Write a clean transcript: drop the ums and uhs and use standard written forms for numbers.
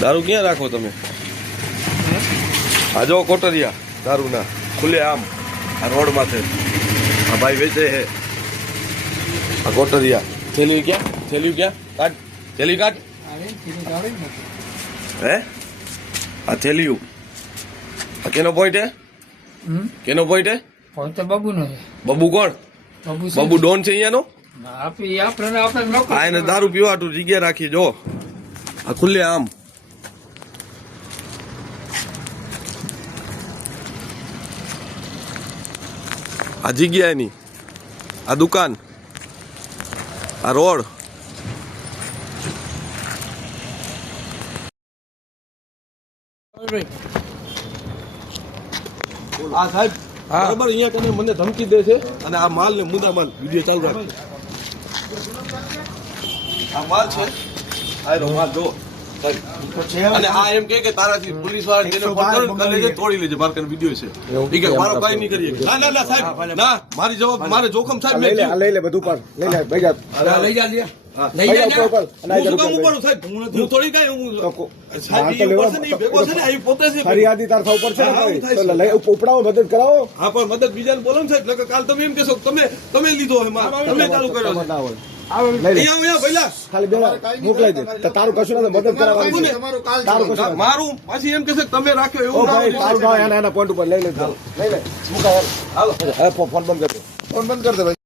દારૂ ક્યાં રાખો તમે? આ જો કોટરિયા દારૂ ના ખુલ્લે આમ આ રોડ માથે આ ભાઈ વેચે હે આ કોટરિયા. થેલી ક્યાં? થેલી ક્યાં? કાઢ થેલી કાઢ. હે આ થેલીયું આ કેનો પોઈન્ટ હે? કેનો પોઈન્ટ હે? પોઈન્ટ તો બબુ નો છે. બબુ કોણ? બબુ ડોન છે અહીંયાનો. આ એને દારૂ પીવાતું જગ્યા રાખી જો આ ખુલ્લે આમ. આ જગ્યા એની આ દુકાન આ રોડ આ સાહેબ બરાબર અહીંયા કને મને ધમકી દે છે અને આ માલ ને મુદ્દા માલ વિડીયો ચાલુ રાખે. આ માલ છે આ માલ જો અને આ એમ કે તારાથી પોલીસ વાળા જેને પકડ લેજે તોડી લેજે માર કને વિડીયો છે. ઠીક છે મારો કઈ નહીં કરીએ. ના ના ના સાહેબ ના મારી જવાબ મારે જોખમ સાહેબ મેં લઈ લે બધું પર લઈ લે ભાઈ જા લઈ જા લે ફરિયાદી તાર થવું પડશે ઉપડાવો મદદ કરાવો. હા પણ મદદ બીજાને બોલો ને સાહેબ કાલ તમે એમ કેશો તમે લીધો તમે ચાલુ કર્યો ખાલી બે મોકલાઈ દે તારું કશું નથી મદદ કરાવવાની તારું કશું મારું પાછી એમ કેશે તમે રાખ્યો એવું તારું ભાઈ એના પોઈન્ટ ઉપર લઈ લે મુકાય. હાલો ફોન બંધ કરી દે. ફોન બંધ કરી દે ભાઈ.